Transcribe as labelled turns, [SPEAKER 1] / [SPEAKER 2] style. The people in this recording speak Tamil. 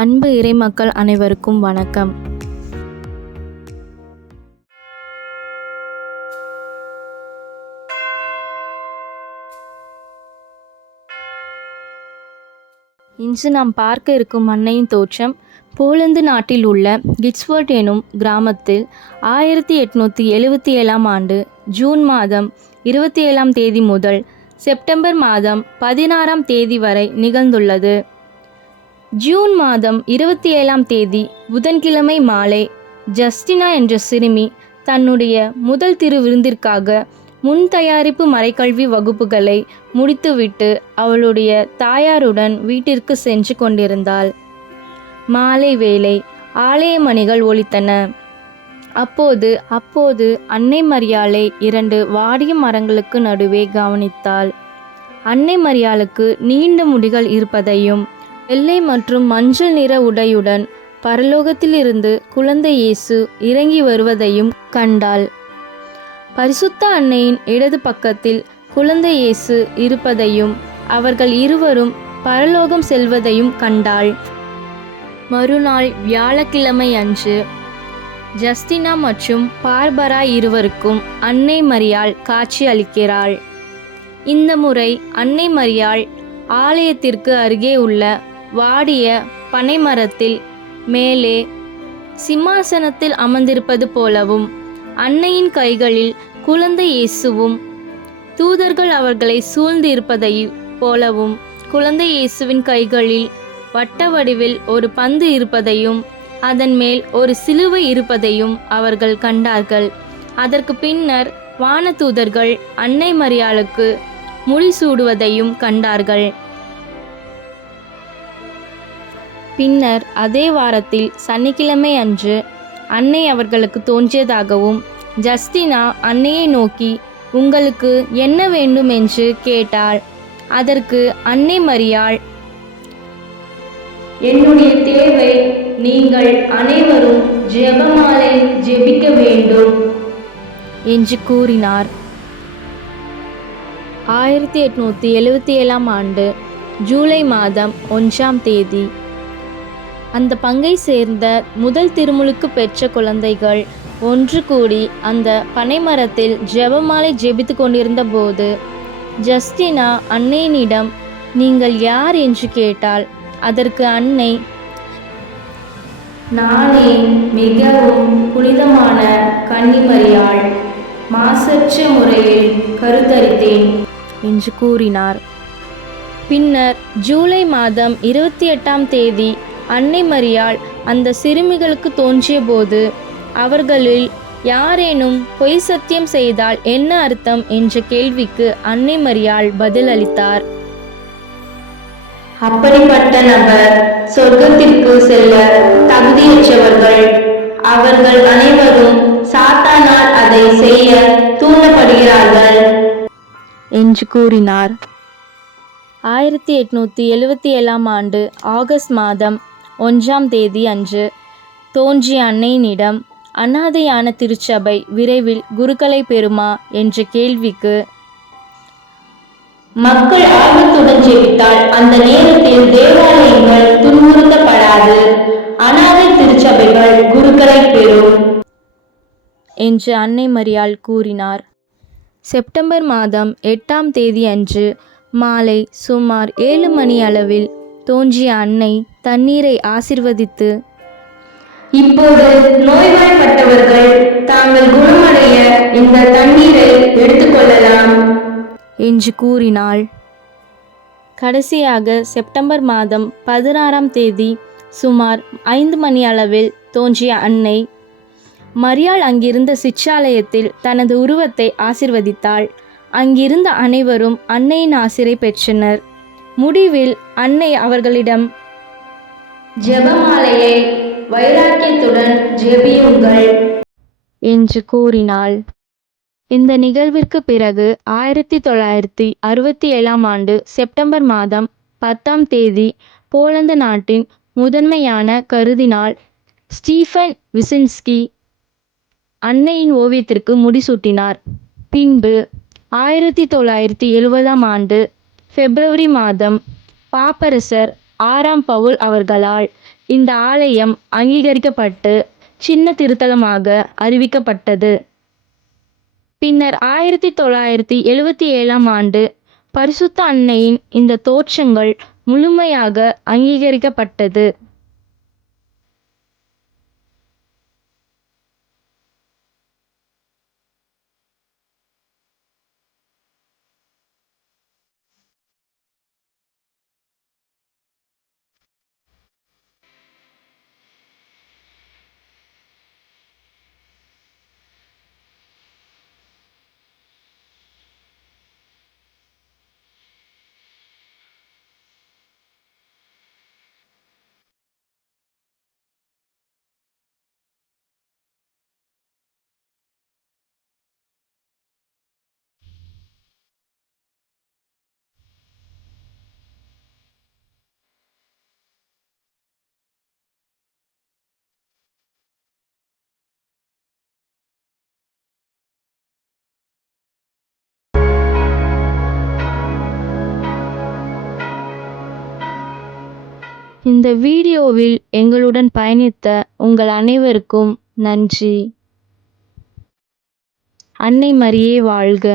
[SPEAKER 1] அன்பு இறைமக்கள் அனைவருக்கும் வணக்கம். இன்று நாம் பார்க்க இருக்கும் அன்னையின் தோற்றம் போலந்து நாட்டில் உள்ள கிட்ஸ்வர்ட் எனும் கிராமத்தில் ஆயிரத்தி எட்நூற்றி எழுவத்தி ஏழாம் ஆண்டு ஜூன் மாதம் இருபத்தி ஏழாம் தேதி முதல் செப்டம்பர் மாதம் பதினாறாம் தேதி வரை நிகழ்ந்துள்ளது. ஜூன் மாதம் இருபத்தி ஏழாம் தேதி புதன்கிழமை மாலை ஜஸ்டினா என்ற சிறுமி தன்னுடைய முதல் திரு விருந்திற்காக முன் தயாரிப்பு மறைக்கல்வி வகுப்புகளை முடித்துவிட்டு அவளுடைய தாயாருடன் வீட்டிற்கு சென்று கொண்டிருந்தாள். மாலை வேளை ஆலய மணிகள் ஒலித்தன. அப்போது அப்போது அன்னை மரியாளை இரண்டு வாடிய மரங்களுக்கு நடுவே கவனித்தாள். அன்னை மரியாளுக்கு நீண்ட முடிகள் இருப்பதையும் வெள்ளை மற்றும் மஞ்சள் நிற உடையுடன் பரலோகத்திலிருந்து குழந்தை இயேசு இறங்கி வருவதையும் கண்டாள். பரிசுத்த அன்னையின் இடது பக்கத்தில் குழந்தை இயேசு இருப்பதையும் அவர்கள் இருவரும் பரலோகம் செல்வதையும் கண்டாள். மறுநாள் வியாழக்கிழமை அன்று ஜஸ்டினா மற்றும் பார்பரா இருவருக்கும் அன்னை மரியாள் காட்சி அளிக்கிறாள். இந்த முறை அன்னை மரியாள் ஆலயத்திற்கு அருகே உள்ள வாடிய பனைமரத்தில் மேலே சிம்மாசனத்தில் அமர்ந்திருப்பது போலவும் அன்னையின் கைகளில் குழந்தை இயேசுவும் தூதர்கள் அவர்களை சூழ்ந்து இருப்பதை போலவும் குழந்தை இயேசுவின் கைகளில் வட்ட வடிவில் ஒரு பந்து இருப்பதையும் அதன் மேல் ஒரு சிலுவை இருப்பதையும் அவர்கள் கண்டார்கள். அதற்கு பின்னர் வானதூதர்கள் அன்னை மரியாளுக்கு முடிசூடுவதையும் கண்டார்கள். பின்னர் அதே வாரத்தில் சனிக்கிழமை அன்று அன்னை அவர்களுக்கு தோன்றியதாகவும் ஜஸ்டினா அன்னையை நோக்கி உங்களுக்கு என்ன வேண்டும்? என்று கேட்டாள். அதற்கு அன்னை மரியாள். என்னுடைய தேவை நீங்கள் அனைவரும் ஜெபமாலை ஜெபிக்க வேண்டும் என்று கூறினார். ஆயிரத்தி எட்நூற்றி எழுபத்தி ஏழாம் ஆண்டு ஜூலை மாதம் ஒன்றாம் தேதி அந்த பங்கை சேர்ந்த முதல் திருமுழுக்கு பெற்ற குழந்தைகள். ஒன்று கூடி அந்த பனைமரத்தில் ஜெபமாலை ஜெபித்து கொண்டிருந்த போது ஜஸ்டினா அன்னையினிடம் நீங்கள் யார் என்று கேட்டால் அதற்கு அன்னை நானே மிகவும் புனிதமான கன்னிமரியாள் மாசற்ற முறையில் கருத்தரித்தேன் என்று கூறினார். பின்னர் ஜூலை மாதம் இருபத்தி எட்டாம் தேதி அன்னை மரியாள் அந்த சிறுமிகளுக்கு தோன்றியபோது அவர்களில் யாரேனும் பொய் சத்தியம் செய்தால் என்ன அர்த்தம் என்ற கேள்விக்கு அன்னை மரியாள் பதில் அளித்தார்
[SPEAKER 2] அப்படிப்பட்ட நபர் சொர்க்கத்திற்கு செல்ல தகுதியற்றவர்கள். அவர்கள் அனைவரும் சாத்தானால் அதை செய்ய தூண்டப்படுகிறார்கள்.
[SPEAKER 1] என்று கூறினார். ஆயிரத்தி எட்நூற்றி எழுவத்தி ஏழாம் ஆண்டு ஆகஸ்ட் மாதம் ஒன்றாம் தேதி அன்று தோன்றிய அன்னையினிடம் அனாதையான திருச்சபை விரைவில் குருக்களை பெறுமா? என்ற கேள்விக்கு
[SPEAKER 2] மக்கள் ஆர்வத்துடன் ஜெபித்தால் அந்த நேரத்தில் தேவாலயங்கள் துன்புறுத்தப்படாது. அனாதை திருச்சபைகள் குருக்களை பெறும்.
[SPEAKER 1] என்று அன்னை மரியாள் கூறினார். செப்டம்பர் மாதம் எட்டாம் தேதி அன்று மாலை சுமார் ஏழு மணி அளவில் தோன்றிய அன்னை தண்ணீரை ஆசிர்வதித்து.
[SPEAKER 2] இப்போது நோய்வாய்ப்பட்டவர்கள் தாங்கள் குணமடைய இந்த தண்ணீரை எடுத்துக்கொள்ளலாம்.
[SPEAKER 1] என்று கூறினாள். கடைசியாக செப்டம்பர் மாதம் பதினாறாம் தேதி சுமார் ஐந்து மணி அளவில் தோன்றிய அன்னை மரியாள் அங்கிருந்த சிற்றாலயத்தில் தனது உருவத்தை ஆசிர்வதித்தாள். அங்கிருந்த அனைவரும் அன்னையின் ஆசிரை பெற்றனர். முடிவில் அன்னை அவர்களிடம்
[SPEAKER 2] ஜெபமாலையை வைராக்கியத்துடன் ஜெபியுங்கள்.
[SPEAKER 1] என்று கூறினாள். இந்த நிகழ்விற்கு பிறகு ஆயிரத்தி தொள்ளாயிரத்தி அறுபத்தி ஏழாம் ஆண்டு செப்டம்பர் மாதம் பத்தாம் தேதி போலந்து நாட்டின் முதன்மையான கருதினால் ஸ்டீஃபன் விசின்ஸ்கி அன்னையின் ஓவியத்திற்கு முடிசூட்டினார். பின்பு ஆயிரத்தி தொள்ளாயிரத்தி எழுபதாம் ஆண்டு பிப்ரவரி மாதம் பாப்பரசர் ஆறாம் பவுல் அவர்களால் இந்த ஆலயம் அங்கீகரிக்கப்பட்டு சின்ன திருத்தலமாக அறிவிக்கப்பட்டது. பின்னர் ஆயிரத்தி தொள்ளாயிரத்தி எழுவத்தி ஏழாம் ஆண்டு பரிசுத்த அன்னையின் இந்த தோற்றங்கள் முழுமையாக அங்கீகரிக்கப்பட்டது. இந்த வீடியோவில் எங்களுடன் பயணித்த உங்கள் அனைவருக்கும் நன்றி. அன்னை மரியே வாழ்க.